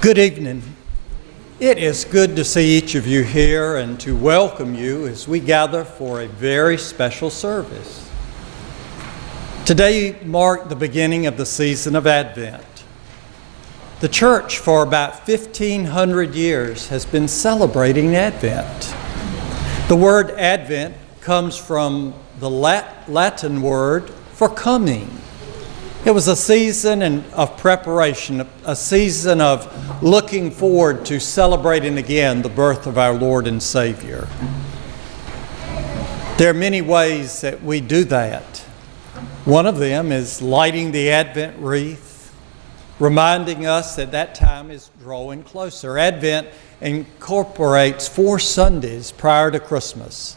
Good evening. It is good to see each of you here and to welcome you as we gather for a very special service. Today marked the beginning of the season of Advent. The church for about 1,500 years has been celebrating Advent. The word Advent comes from the Latin word for coming. It was a season of preparation, a season of looking forward to celebrating again the birth of our Lord and Savior. There are many ways that we do that. One of them is lighting the Advent wreath, reminding us that that time is drawing closer. Advent incorporates 4 Sundays prior to Christmas.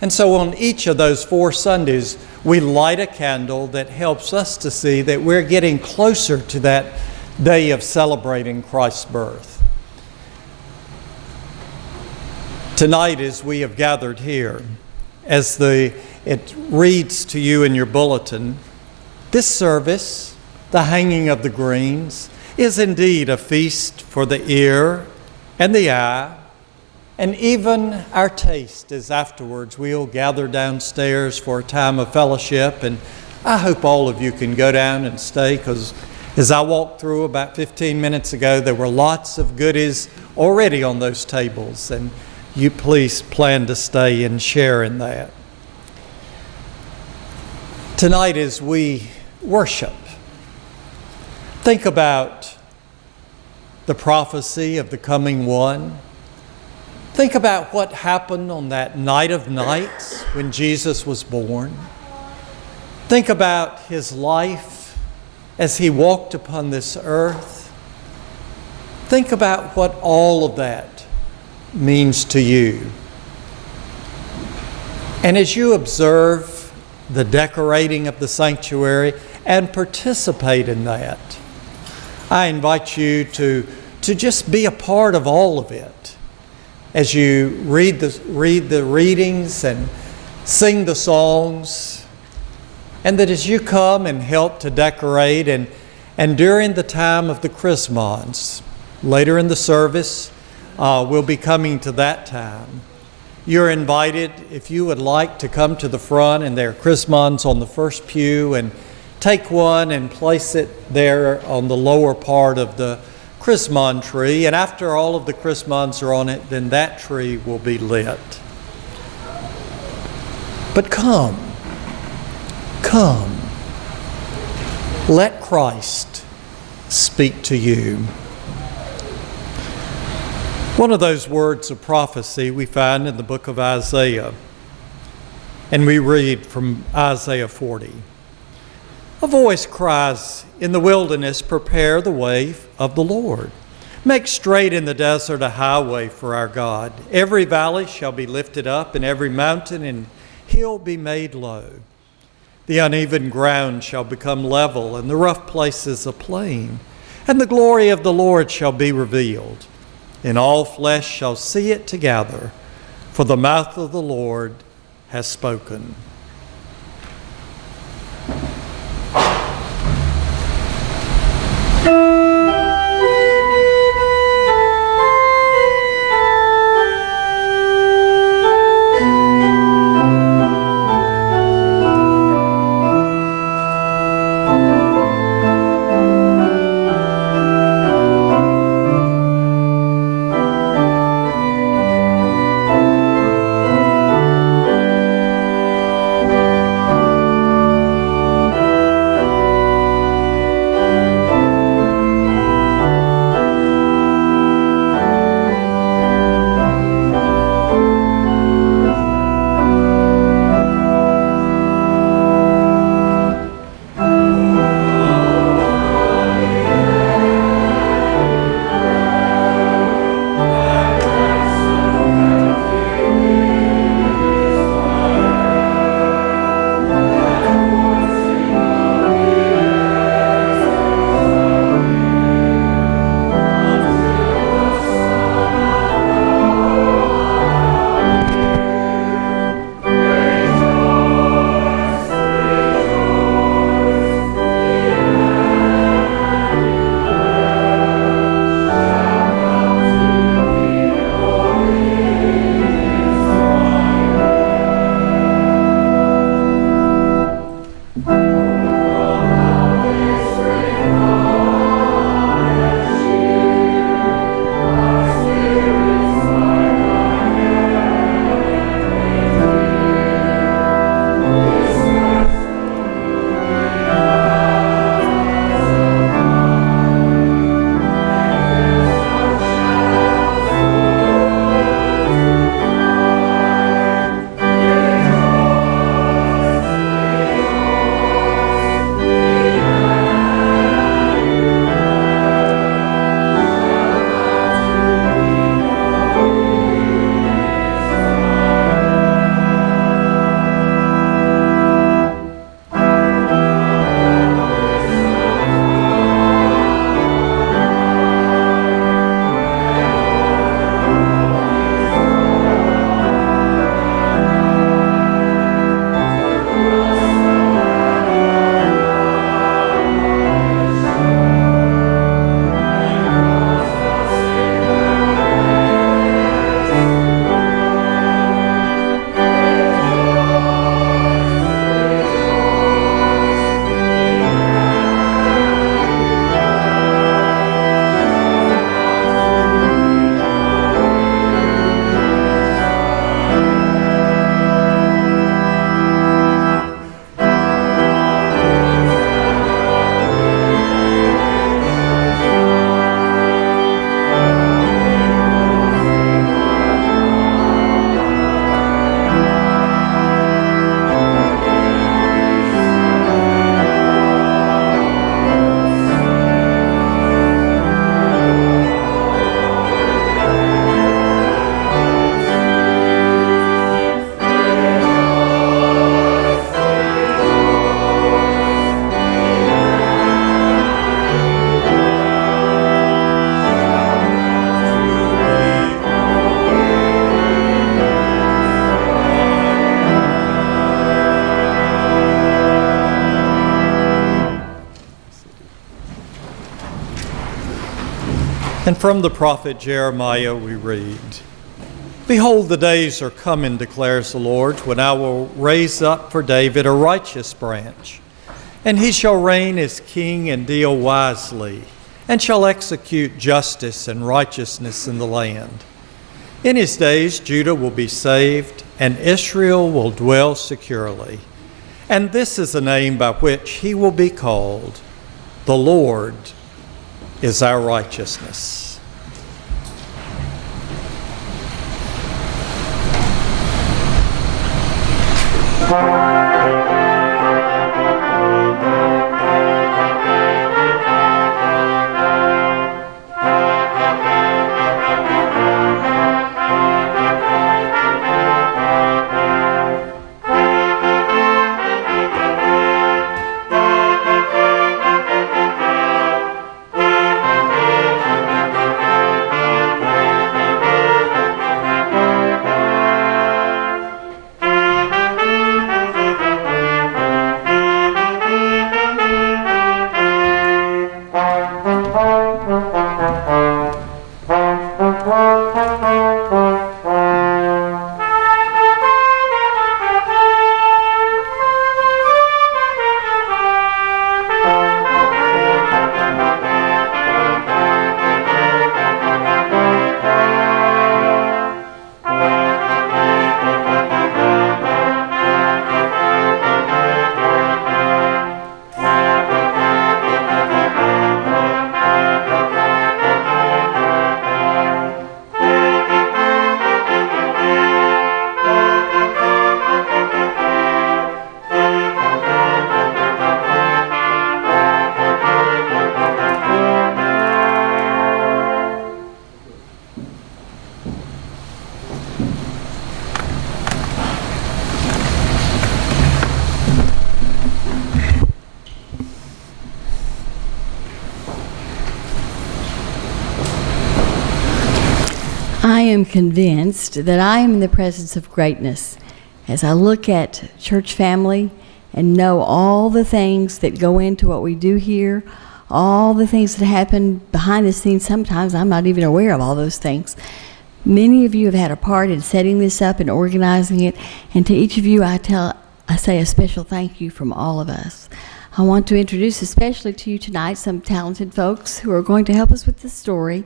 And so on each of those 4 Sundays, we light a candle that helps us to see that we're getting closer to that day of celebrating Christ's birth. Tonight, as we have gathered here, as it reads to you in your bulletin, this service, the hanging of the greens, is indeed a feast for the ear and the eye, and even our taste, as afterwards we'll gather downstairs for a time of fellowship. And I hope all of you can go down and stay, because as I walked through about 15 minutes ago, there were lots of goodies already on those tables. And you please plan to stay and share in that. Tonight as we worship, think about the prophecy of the coming one. Think about what happened on that night of nights when Jesus was born. Think about his life as he walked upon this earth. Think about what all of that means to you. And as you observe the decorating of the sanctuary and participate in that, I invite you to just be a part of all of it. As you read the readings and sing the songs, and that as you come and help to decorate and during the time of the Chrismons, later in the service, we'll be coming to that time. You're invited, if you would like, to come to the front, and there are Chrismons on the first pew, and take one and place it there on the lower part of the Chrismon tree, and after all of the Chrismons are on it, then that tree will be lit. But come, let Christ speak to you. One of those words of prophecy we find in the book of Isaiah, and we read from Isaiah 40. A voice cries, "In the wilderness, prepare the way of the Lord. Make straight in the desert a highway for our God. Every valley shall be lifted up, and every mountain and hill be made low. The uneven ground shall become level, and the rough places a plain. And the glory of the Lord shall be revealed, and all flesh shall see it together, for the mouth of the Lord has spoken." And from the prophet Jeremiah we read, "Behold, the days are coming, declares the Lord, when I will raise up for David a righteous branch, and he shall reign as king and deal wisely, and shall execute justice and righteousness in the land. In his days Judah will be saved, and Israel will dwell securely. And this is the name by which he will be called: the Lord is our righteousness." I am convinced that I am in the presence of greatness as I look at church family and know all the things that go into what we do here, all the things that happen behind the scenes. Sometimes I'm not even aware of all those things. Many of you have had a part in setting this up and organizing it, and to each of you I say a special thank you from all of us. I want to introduce especially to you tonight some talented folks who are going to help us with the story.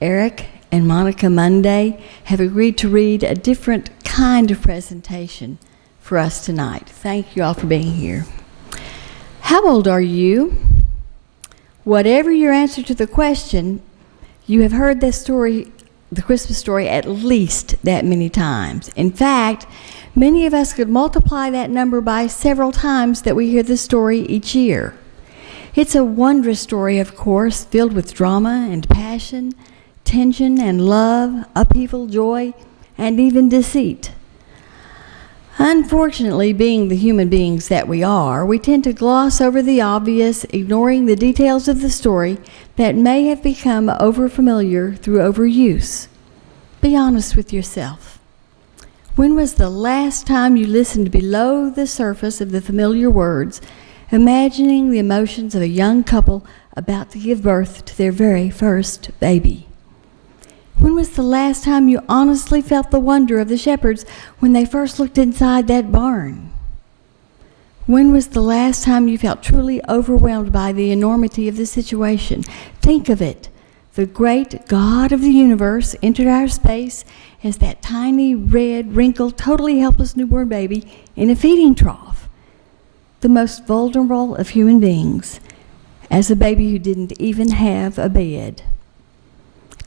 Eric and Monica Monday have agreed to read a different kind of presentation for us tonight. Thank you all for being here. How old are you? Whatever your answer to the question, you have heard this story, the Christmas story, at least that many times. In fact, many of us could multiply that number by several times that we hear the story each year. It's a wondrous story, of course, filled with drama and passion, tension and love, upheaval, joy, and even deceit. Unfortunately, being the human beings that we are, we tend to gloss over the obvious, ignoring the details of the story that may have become overfamiliar through overuse. Be honest with yourself. When was the last time you listened below the surface of the familiar words, imagining the emotions of a young couple about to give birth to their very first baby? When was the last time you honestly felt the wonder of the shepherds when they first looked inside that barn? When was the last time you felt truly overwhelmed by the enormity of the situation? Think of it. The great God of the universe entered our space as that tiny, red, wrinkled, totally helpless newborn baby in a feeding trough. The most vulnerable of human beings, as a baby who didn't even have a bed.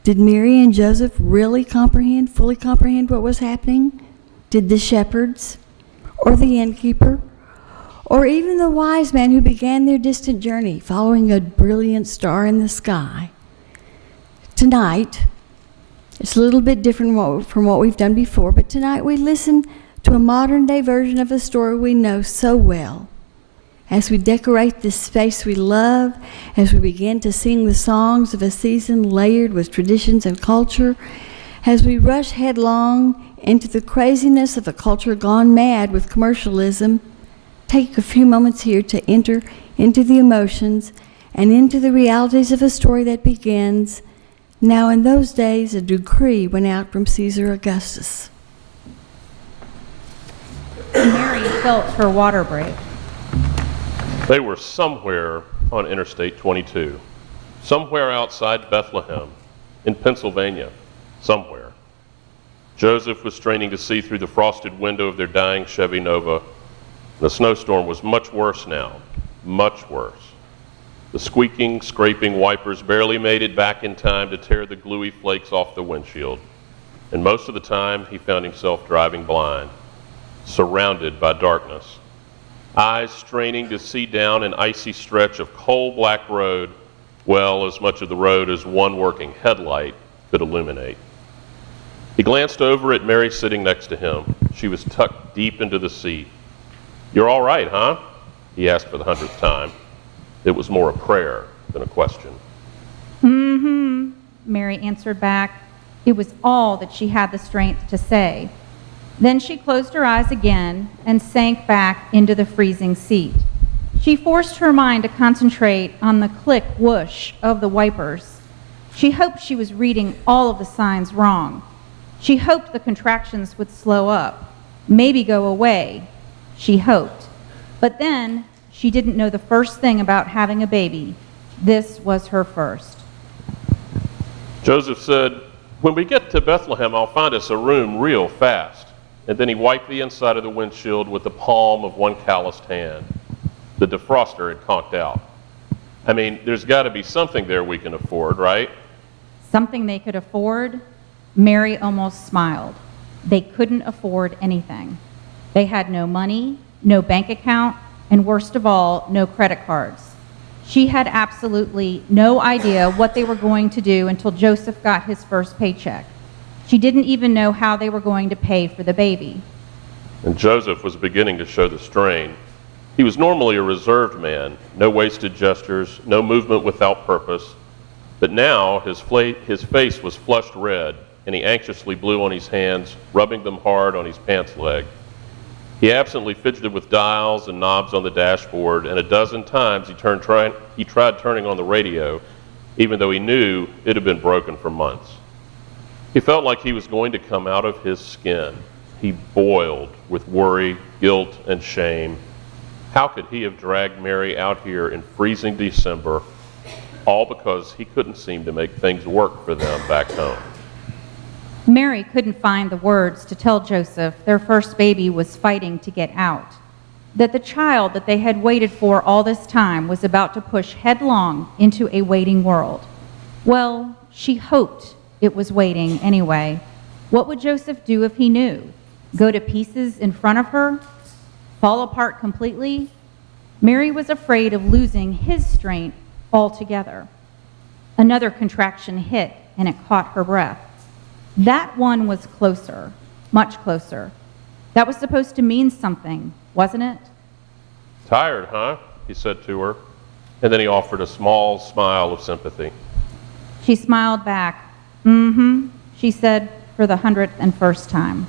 Did Mary and Joseph really fully comprehend what was happening? Did the shepherds, or the innkeeper, or even the wise men who began their distant journey following a brilliant star in the sky? Tonight, it's a little bit different from what we've done before, but tonight we listen to a modern-day version of a story we know so well. As we decorate this space we love, as we begin to sing the songs of a season layered with traditions and culture, as we rush headlong into the craziness of a culture gone mad with commercialism, take a few moments here to enter into the emotions and into the realities of a story that begins Now in those days a decree went out from Caesar Augustus. Mary felt her water break. They were somewhere on Interstate 22, somewhere outside Bethlehem, in Pennsylvania, somewhere. Joseph was straining to see through the frosted window of their dying Chevy Nova. The snowstorm was much worse now, much worse. The squeaking, scraping wipers barely made it back in time to tear the gluey flakes off the windshield. And most of the time, he found himself driving blind, surrounded by darkness. Eyes straining to see down an icy stretch of coal-black road, well, as much of the road as one working headlight could illuminate. He glanced over at Mary sitting next to him. She was tucked deep into the seat. "You're all right, huh?" he asked for the 100th time. It was more a prayer than a question. "Mm-hmm," Mary answered back. It was all that she had the strength to say. Then she closed her eyes again and sank back into the freezing seat. She forced her mind to concentrate on the click whoosh of the wipers. She hoped she was reading all of the signs wrong. She hoped the contractions would slow up, maybe go away. She hoped. But then she didn't know the first thing about having a baby. This was her first. Joseph said, "When we get to Bethlehem, I'll find us a room real fast." And then he wiped the inside of the windshield with the palm of one calloused hand. The defroster had conked out. I mean, there's got to be something there we can afford, right? Something they could afford? Mary almost smiled. They couldn't afford anything. They had no money, no bank account, and worst of all, no credit cards. She had absolutely no idea what they were going to do until Joseph got his first paycheck. She didn't even know how they were going to pay for the baby. And Joseph was beginning to show the strain. He was normally a reserved man, no wasted gestures, no movement without purpose. But now his face was flushed red, and he anxiously blew on his hands, rubbing them hard on his pants leg. He absently fidgeted with dials and knobs on the dashboard, and a dozen times he tried turning on the radio, even though he knew it had been broken for months. He felt like he was going to come out of his skin. He boiled with worry, guilt, and shame. How could he have dragged Mary out here in freezing December, all because he couldn't seem to make things work for them back home? Mary couldn't find the words to tell Joseph their first baby was fighting to get out, that the child that they had waited for all this time was about to push headlong into a waiting world. Well, she hoped it was waiting anyway. What would Joseph do if he knew? Go to pieces in front of her? Fall apart completely? Mary was afraid of losing his strength altogether. Another contraction hit, and it caught her breath. That one was closer, much closer. That was supposed to mean something, wasn't it? "Tired, huh?" he said to her, and then he offered a small smile of sympathy. She smiled back. "Mm-hmm," she said for the 101st time.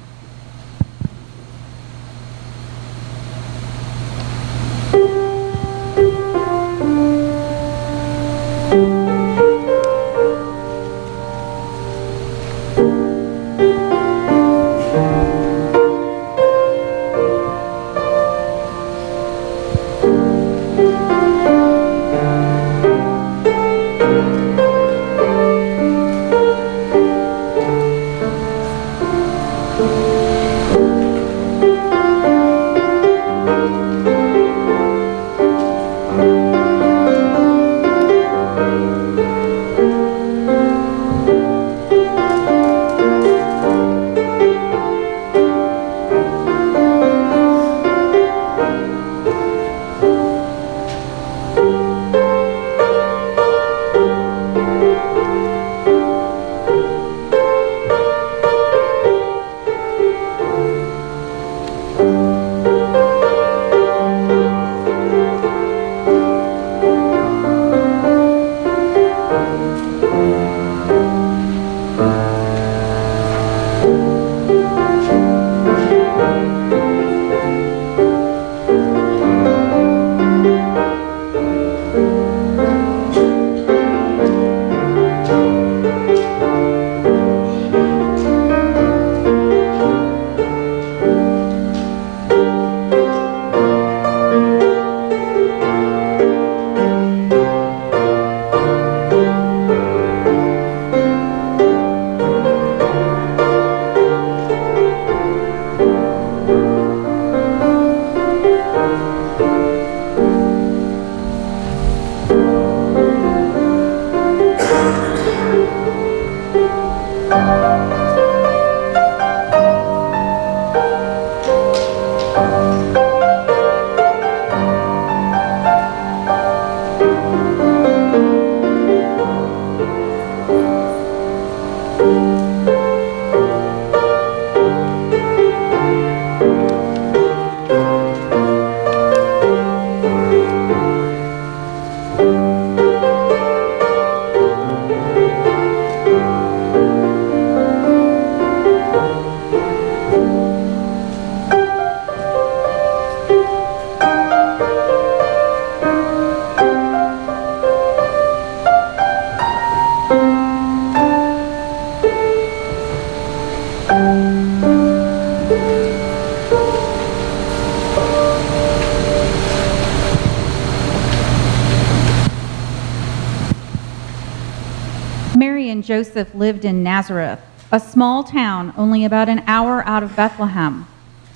Mary and Joseph lived in Nazareth, a small town only about an hour out of Bethlehem.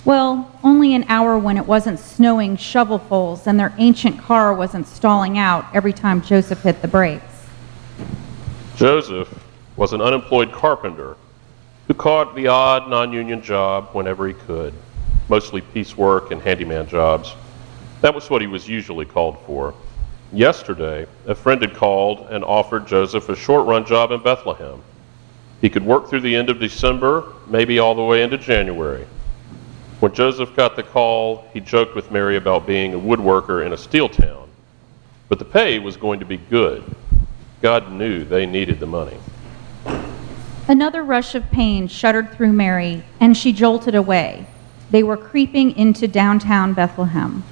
Well, only an hour when it wasn't snowing shovelfuls and their ancient car wasn't stalling out every time Joseph hit the brakes. Joseph was an unemployed carpenter who caught the odd non-union job whenever he could, mostly piecework and handyman jobs. That was what he was usually called for. Yesterday, a friend had called and offered Joseph a short-run job in Bethlehem. He could work through the end of December, maybe all the way into January. When Joseph got the call, he joked with Mary about being a woodworker in a steel town. But the pay was going to be good. God knew they needed the money. Another rush of pain shuddered through Mary, and she jolted away. They were creeping into downtown Bethlehem.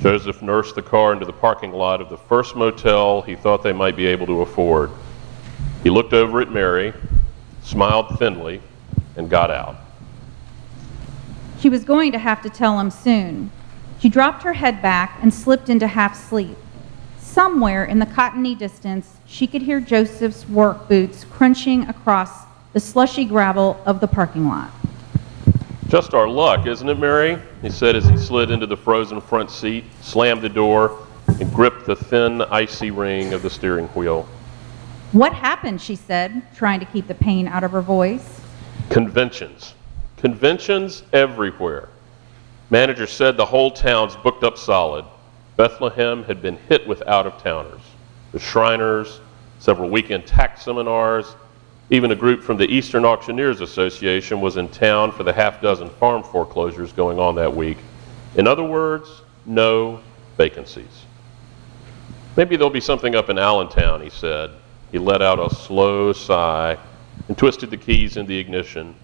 Joseph nursed the car into the parking lot of the first motel he thought they might be able to afford. He looked over at Mary, smiled thinly, and got out. She was going to have to tell him soon. She dropped her head back and slipped into half sleep. Somewhere in the cottony distance, she could hear Joseph's work boots crunching across the slushy gravel of the parking lot. Just our luck, isn't it, Mary? He said as he slid into the frozen front seat, slammed the door, and gripped the thin, icy ring of the steering wheel. What happened, she said, trying to keep the pain out of her voice. Conventions. Conventions everywhere. Manager said the whole town's booked up solid. Bethlehem had been hit with out-of-towners. The Shriners, several weekend tax seminars, even a group from the Eastern Auctioneers Association was in town for the half-dozen farm foreclosures going on that week. In other words, no vacancies. Maybe there'll be something up in Allentown, he said. He let out a slow sigh and twisted the keys in the ignition.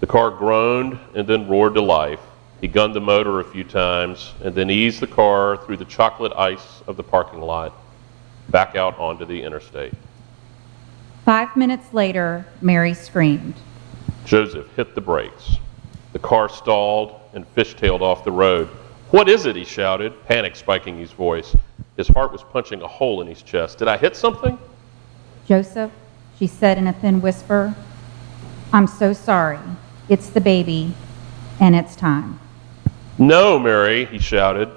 The car groaned and then roared to life. He gunned the motor a few times and then eased the car through the chocolate ice of the parking lot, back out onto the interstate. 5 minutes later, Mary screamed. Joseph hit the brakes. The car stalled and fishtailed off the road. "What is it?" he shouted, panic spiking his voice. His heart was punching a hole in his chest. "Did I hit something?" Joseph, she said in a thin whisper, I'm so sorry. It's the baby, and it's time. "No, Mary," he shouted.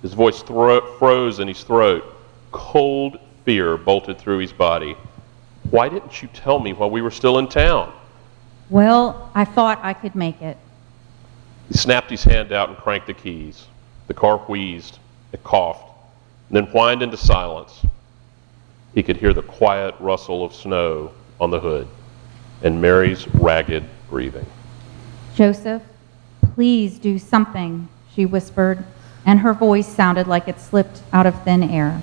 His voice froze in his throat. Cold fear bolted through his body. "Why didn't you tell me while we were still in town?" Well, I thought I could make it. He snapped his hand out and cranked the keys. The car wheezed, it coughed, and then whined into silence. He could hear the quiet rustle of snow on the hood and Mary's ragged breathing. Joseph, please do something, she whispered, and her voice sounded like it slipped out of thin air.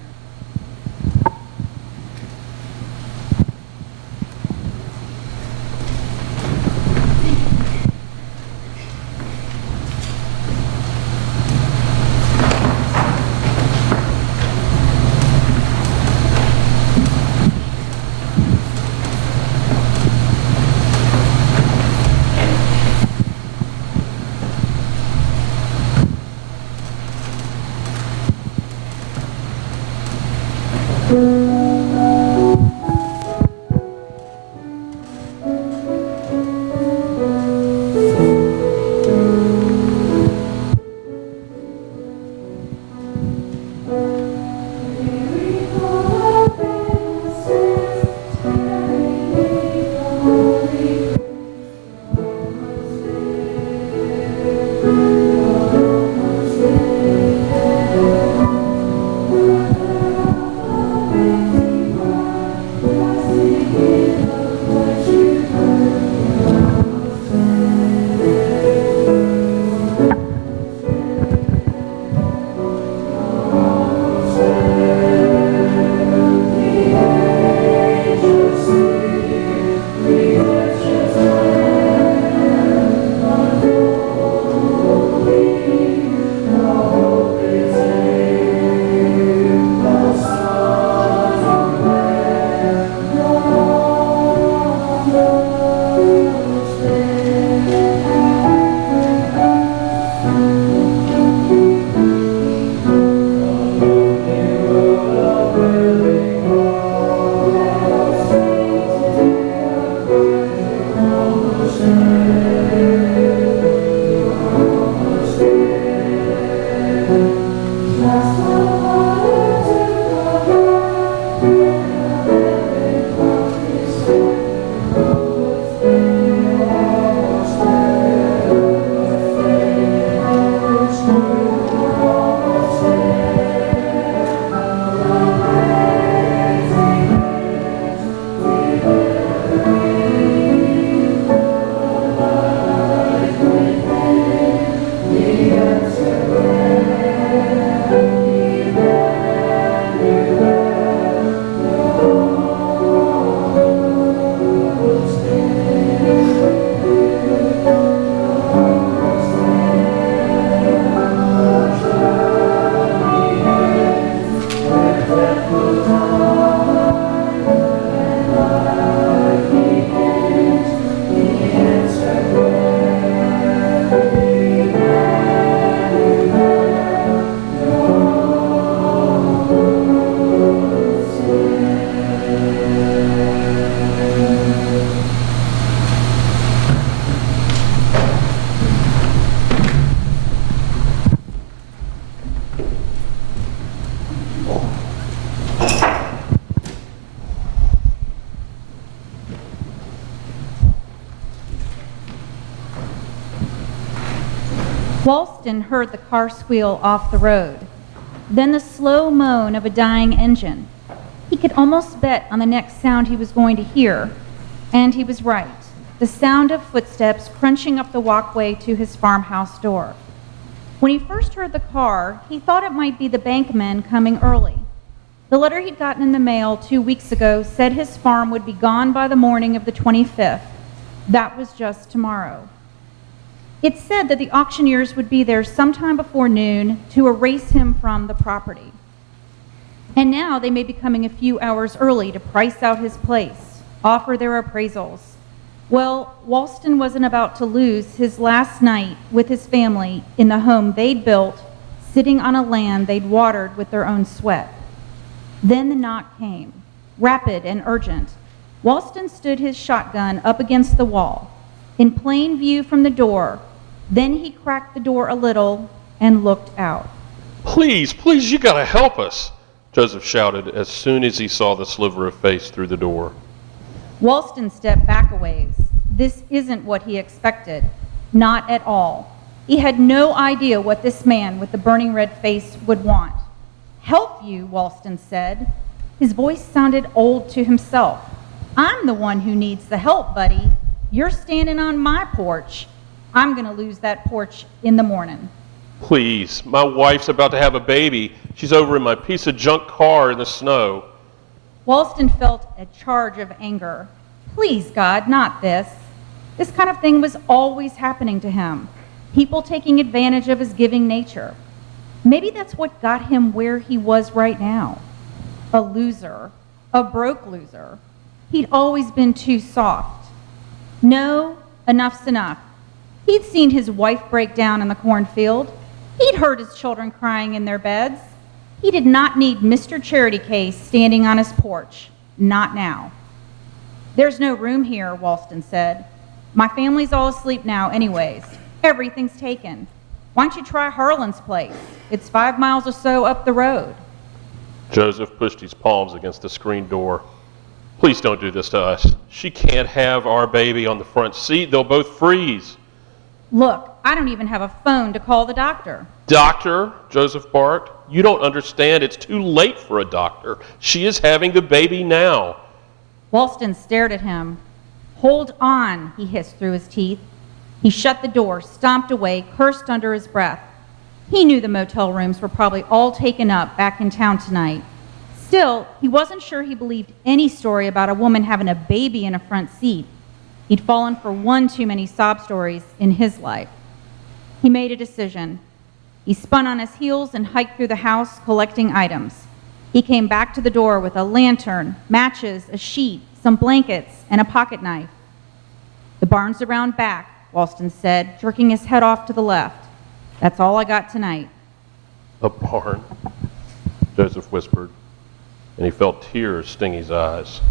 Walston heard the car squeal off the road, then the slow moan of a dying engine. He could almost bet on the next sound he was going to hear, and he was right. The sound of footsteps crunching up the walkway to his farmhouse door. When he first heard the car, he thought it might be the bankmen coming early. The letter he'd gotten in the mail 2 weeks ago said his farm would be gone by the morning of the 25th. That was just tomorrow. It said that the auctioneers would be there sometime before noon to erase him from the property. And now they may be coming a few hours early to price out his place, offer their appraisals. Well, Walston wasn't about to lose his last night with his family in the home they'd built, sitting on a land they'd watered with their own sweat. Then the knock came, rapid and urgent. Walston stood his shotgun up against the wall, in plain view from the door. Then he cracked the door a little and looked out. Please, please, you gotta help us, Joseph shouted as soon as he saw the sliver of face through the door. Walston stepped back a ways. This isn't what he expected. Not at all. He had no idea what this man with the burning red face would want. Help you, Walston said. His voice sounded old to himself. I'm the one who needs the help, buddy. You're standing on my porch. I'm going to lose that porch in the morning. Please, my wife's about to have a baby. She's over in my piece of junk car in the snow. Walston felt a charge of anger. Please, God, not this. This kind of thing was always happening to him. People taking advantage of his giving nature. Maybe that's what got him where he was right now. A loser, a broke loser. He'd always been too soft. No, enough's enough. He'd seen his wife break down in the cornfield. He'd heard his children crying in their beds. He did not need Mr. Charity Case standing on his porch. Not now. There's no room here, Walston said. My family's all asleep now anyways. Everything's taken. Why don't you try Harlan's place? It's 5 miles or so up the road. Joseph pushed his palms against the screen door. Please don't do this to us. She can't have our baby on the front seat. They'll both freeze. Look, I don't even have a phone to call the doctor. Doctor, Joseph barked. You don't understand. It's too late for a doctor. She is having the baby now. Walston stared at him. Hold on, he hissed through his teeth. He shut the door, stomped away, cursed under his breath. He knew the motel rooms were probably all taken up back in town tonight. Still, he wasn't sure he believed any story about a woman having a baby in a front seat. He'd fallen for one too many sob stories in his life. He made a decision. He spun on his heels and hiked through the house collecting items. He came back to the door with a lantern, matches, a sheet, some blankets, and a pocket knife. The barn's around back, Walston said, jerking his head off to the left. That's all I got tonight. A barn, Joseph whispered, and he felt tears sting his eyes.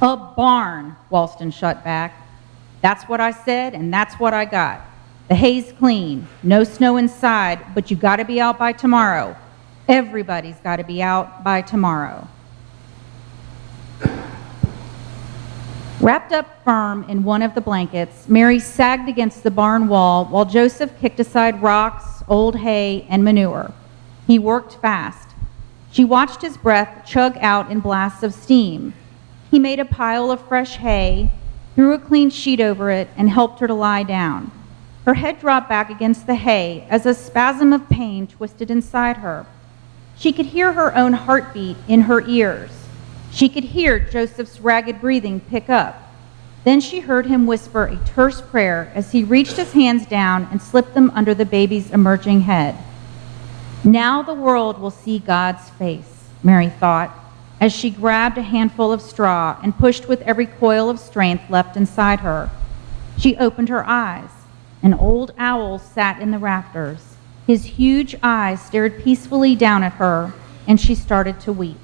A barn, Walston shut back. That's what I said, and that's what I got. The hay's clean, no snow inside, but you gotta be out by tomorrow. Everybody's gotta be out by tomorrow. Wrapped up firm in one of the blankets, Mary sagged against the barn wall while Joseph kicked aside rocks, old hay, and manure. He worked fast. She watched his breath chug out in blasts of steam. He made a pile of fresh hay, threw a clean sheet over it, and helped her to lie down. Her head dropped back against the hay as a spasm of pain twisted inside her. She could hear her own heartbeat in her ears. She could hear Joseph's ragged breathing pick up. Then she heard him whisper a terse prayer as he reached his hands down and slipped them under the baby's emerging head. Now the world will see God's face, Mary thought, as she grabbed a handful of straw and pushed with every coil of strength left inside her. She opened her eyes. An old owl sat in the rafters. His huge eyes stared peacefully down at her, and she started to weep.